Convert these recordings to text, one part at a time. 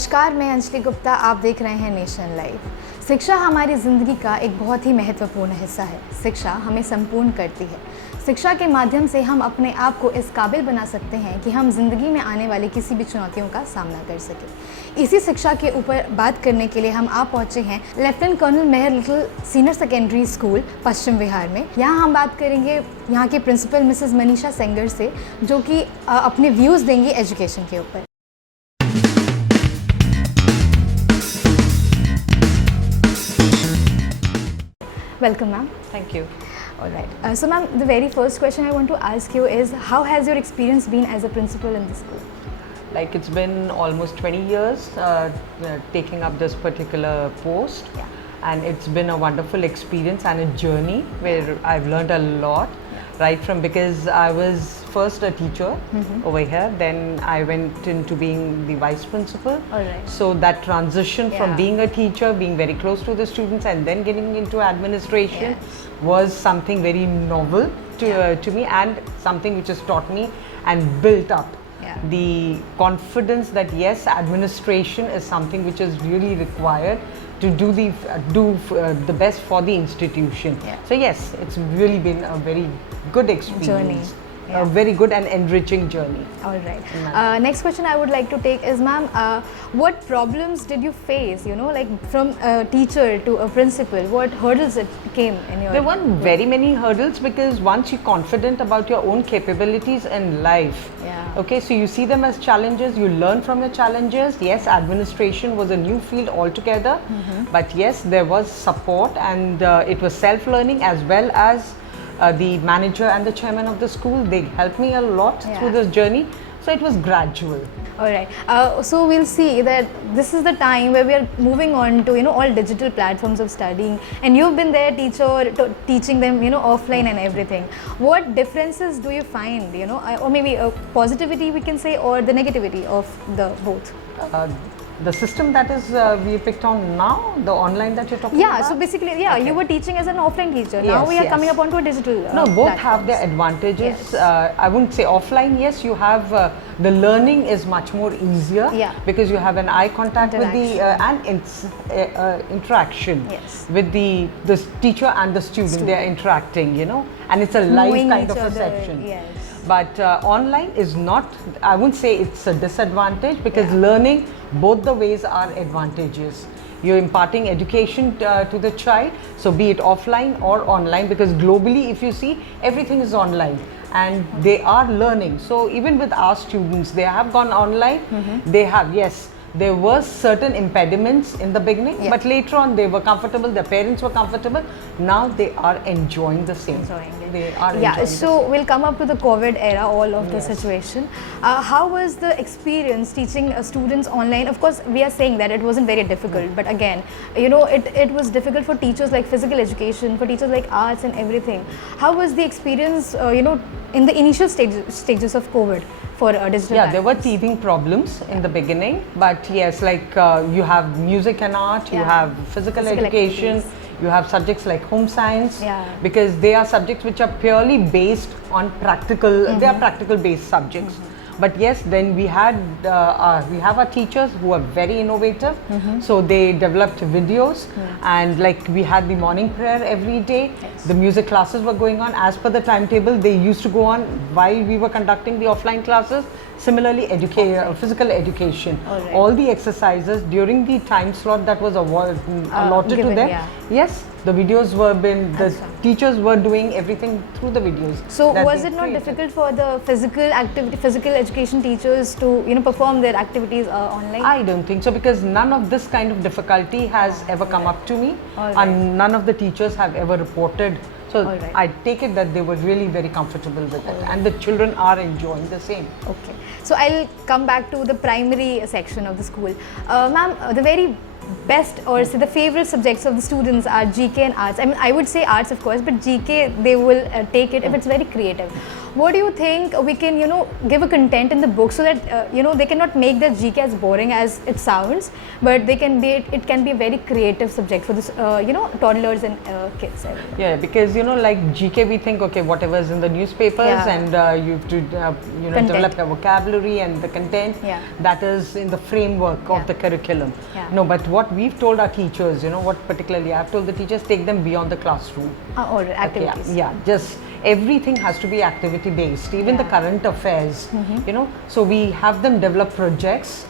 नमस्कार, मैं अंजलि गुप्ता। आप देख रहे हैं नेशन लाइव। शिक्षा हमारी ज़िंदगी का एक बहुत ही महत्वपूर्ण हिस्सा है। शिक्षा हमें संपूर्ण करती है। शिक्षा के माध्यम से हम अपने आप को इस काबिल बना सकते हैं कि हम ज़िंदगी में आने वाली किसी भी चुनौतियों का सामना कर सकें। इसी शिक्षा के ऊपर बात करने के लिए हम आप पहुँचे हैं लेफ्टिनेंट कर्नल मेहर little senior secondary school Paschim Vihar में। यहाँ हम बात करेंगे यहाँ के प्रिंसिपल मिसेस मनीषा सेंगर से, जो कि अपने व्यूज़ देंगी एजुकेशन के ऊपर। Welcome, ma'am. Thank you. All right. So, ma'am, the very first question I want to ask you is, how has your experience been as a principal in the school? Like, it's been almost 20 years taking up this particular post, and it's been a wonderful experience and a journey where I've learned a lot. Right from, because I was first a teacher over here, then I went into being the vice principal. All right. So that transition from being a teacher, being very close to the students, and then getting into administration was something very novel to me, and something which has taught me and built up the confidence that yes, administration is something which is really required to do the best for the institution. So yes, it's really been a very good experience. A very good and enriching journey. All right. Next question I would like to take is, ma'am, what problems did you face, you know, like from a teacher to a principal? What hurdles it came in your... There weren't very many hurdles, because once you're confident about your own capabilities in life, okay, so you see them as challenges, you learn from your challenges. Yes, administration was a new field altogether, but yes, there was support, and it was self-learning, as well as the manager and the chairman of the school. They helped me a lot through this journey, so it was gradual. All right. So we'll see that this is the time where we are moving on to, you know, all digital platforms of studying, and you've been there, teaching them, you know, offline and everything. What differences do you find, you know, or maybe positivity we can say, or the negativity of the both? The system that is we picked on now, the online that you're talking about? So basically, you were teaching as an offline teacher. Now we are coming up onto a digital No, both have their advantages. I wouldn't say offline, yes, you have the learning is much more easier because you have an eye contact with the and interaction with the teacher and the student. They are interacting, you know, and it's a live kind of a session. But online is not, I wouldn't say it's a disadvantage, because learning both the ways are advantages. You're imparting education to the child, so be it offline or online, because globally if you see, everything is online and they are learning. So even with our students, they have gone online, they have, yes, there were certain impediments in the beginning, but later on they were comfortable, their parents were comfortable. Now they are enjoying the same. They are enjoying so we'll come up to the COVID era, all of the situation. How was the experience teaching students online? Of course, we are saying that it wasn't very difficult, but again, you know, it was difficult for teachers like physical education, for teachers like arts and everything. How was the experience, you know, in the initial stages of COVID? For digital there were teething problems in the beginning, but yes, like you have music and art, you have physical education, you have subjects like home science, because they are subjects which are purely based on practical, they are practical based subjects. But yes, then we have our teachers who are very innovative, so they developed videos, and like we had the morning prayer every day, the music classes were going on as per the timetable. They used to go on while we were conducting the offline classes. Similarly, physical education, all the exercises during the time slot that was allotted to them. Yes, the videos were the teachers were doing everything through the videos. So was it not difficult for the physical education teachers to, you know, perform their activities online? I don't think so, because none of this kind of difficulty has ever come up to me, and none of the teachers have ever reported. So I take it that they were really very comfortable with it, and the children are enjoying the same. Okay, so I'll come back to the primary section of the school. Ma'am, the very best, or say the favorite subjects of the students are GK and arts. I mean, I would say arts of course, but GK they will take it if it's very creative. what do you think we can, give a content in the book so that, they cannot make the GK as boring as it sounds, but it can be a very creative subject for this, toddlers and kids. Yeah, because, like GK, we think, okay, whatever is in the newspapers and you have to, develop your vocabulary and the content, that is in the framework of the curriculum. No, but what we've told our teachers, what particularly I've told the teachers, take them beyond the classroom. Or activities. Just everything has to be activity based, even the current affairs, so we have them develop projects.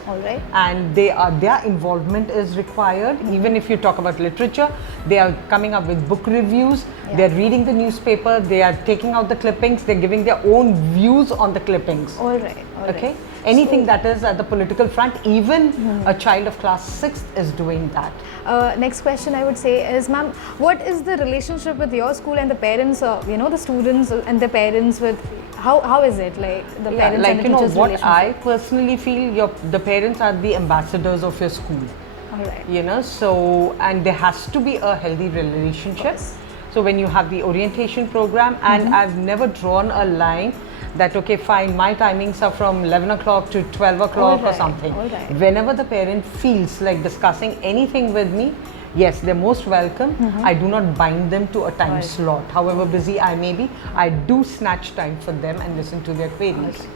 And their involvement is required. Even if you talk about literature, they are coming up with book reviews, they're reading the newspaper, they are taking out the clippings, they're giving their own views on the clippings. Okay, anything that is at the political front, even a child of class 6th is doing that. Next question I would say is, ma'am, what is the relationship with your school and the parents, the students and the parents, with how is it, like the parents and the teachers' what I personally feel, the parents are the ambassadors of your school. So, and there has to be a healthy relationship. So when you have the orientation program, and I've never drawn a line that, okay, fine, my timings are from 11 o'clock to 12 o'clock or something. Whenever the parent feels like discussing anything with me, yes, they're most welcome. I do not bind them to a time slot. However busy I may be, I do snatch time for them and listen to their queries.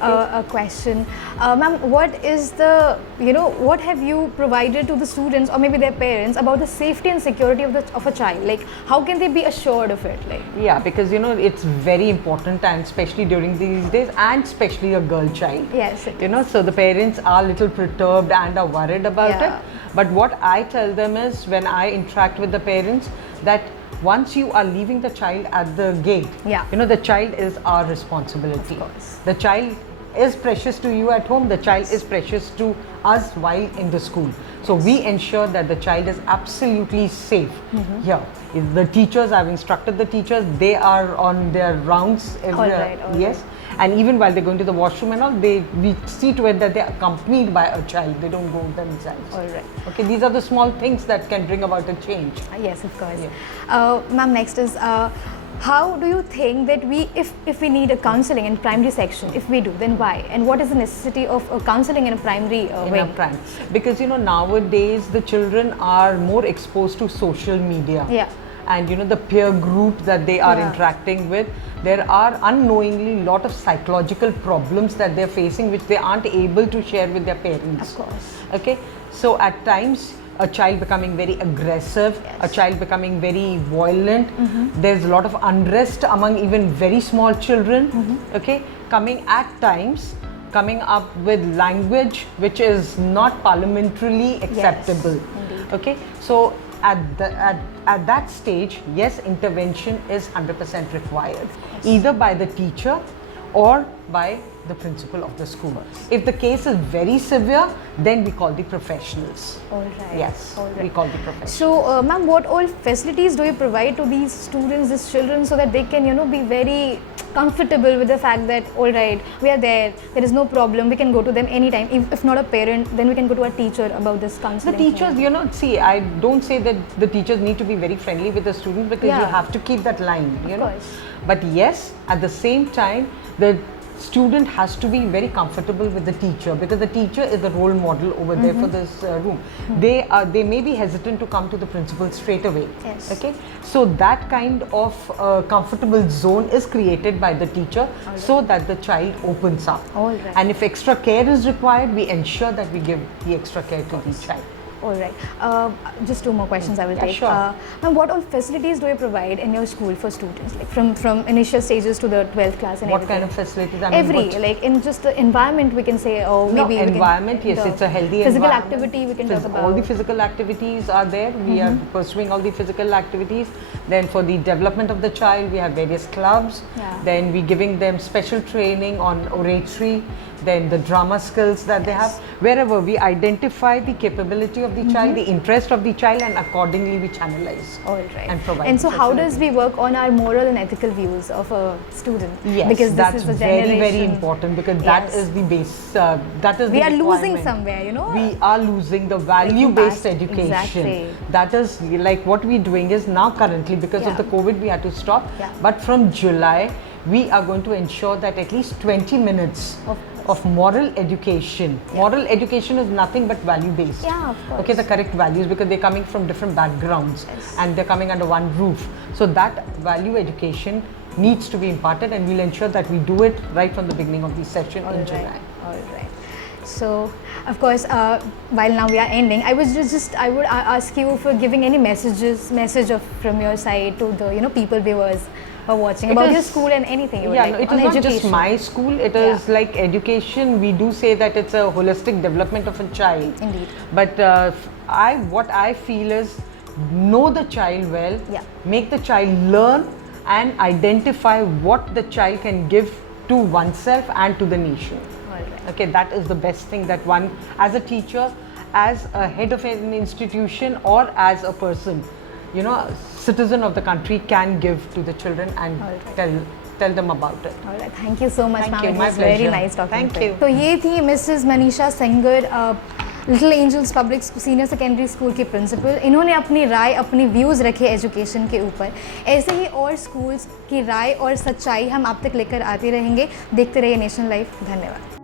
A question, ma'am, what is the, what have you provided to the students or maybe their parents about the safety and security of a child? Like, how can they be assured of it? Like, because it's very important, and especially during these days, and especially a girl child. Yes, so the parents are a little perturbed and are worried about it. But what I tell them is, when I interact with the parents, that once you are leaving the child at the gate, the child is our responsibility. The child is precious to you at home, the child is precious to us while in the school. So we ensure that the child is absolutely safe here. The teachers, I've instructed the teachers, they are on their rounds everywhere. Yes. And even while they're going to the washroom and all, we see to it that they're accompanied by a child. They don't go themselves. Okay, these are the small things that can bring about a change. Yes, of course. Ma'am, next is, how do you think that if we need a counselling in primary section, if we do, then why? And what is the necessity of counselling in a primary wing? Because, nowadays the children are more exposed to social media. And the peer group that they are interacting with, there are unknowingly a lot of psychological problems that they're facing, which they aren't able to share with their parents. Of course. Okay, so at times a child becoming very aggressive, a child becoming very violent, there's a lot of unrest among even very small children, okay, coming up with language which is not parliamentarily acceptable. Okay, so at that stage, yes, intervention is 100% required, either by the teacher or by the principal of the school. If the case is very severe, then we call the professionals. Yes, we call the professionals. So, ma'am, what all facilities do you provide to these students, these children, so that they can, be very comfortable with the fact that, all right, we are there is no problem, we can go to them anytime. If not a parent, then we can go to a teacher about this counselling. The teachers, see, I don't say that the teachers need to be very friendly with the students, because you have to keep that line, Of course. But yes, at the same time, the student has to be very comfortable with the teacher, because the teacher is the role model over there for this room. They may be hesitant to come to the principal straight away. Okay, so that kind of comfortable zone is created by the teacher, so that the child opens up. And if extra care is required, we ensure that we give the extra care to the child. All right. Just two more questions I will take. Sure. Ma'am, what all facilities do you provide in your school for students, like from initial stages to the 12th class and what everything? Kind of facilities? I mean, like in just the environment, we can say, or maybe environment. Yes, it's a healthy physical environment. Activity we can talk about. All the physical activities are there. We are pursuing all the physical activities. Then for the development of the child, we have various clubs. Then we giving them special training on oratory. Then the drama skills that they have. Wherever we identify the capability of the child, the interest of the child, and accordingly we channelize. And provide. And so how does we work on our moral and ethical views of a student? Yes, because that's this is a very important, because that is the base. That is we are losing somewhere, We are losing the value-based education. Exactly. That is like what we're doing is now currently, because of the COVID, we had to stop. But from July, we are going to ensure that at least 20 minutes of moral education. Moral education is nothing but value based. Yeah, of course. Okay, the correct values, because they're coming from different backgrounds and they're coming under one roof. So that value education needs to be imparted, and we'll ensure that we do it right from the beginning of the session in July. All right. So, of course, while now we are ending, I was I would ask you for giving any message from your side to the people, viewers who are watching about your school and anything. Yeah, no, it is not just my school. It is like education. We do say that it's a holistic development of a child. Indeed. But what I feel is, know the child well. Make the child learn and identify what the child can give to oneself and to the nation. Okay, that is the best thing that one, as a teacher, as a head of an institution, or as a person, citizen of the country, can give to the children and tell them about it. All right, thank you so much, ma'am. It was very nice talking to you. So ये थी Mrs. Manisha Sengar, little angels public senior secondary school के principal. इन्होंने अपनी राय, अपनी views रखे education के ऊपर. ऐसे ही और स्कूल्स की राय और सच्चाई हम आप तक लेकर आते रहेंगे. देखते रहिए नेशन लाइव. धन्यवाद.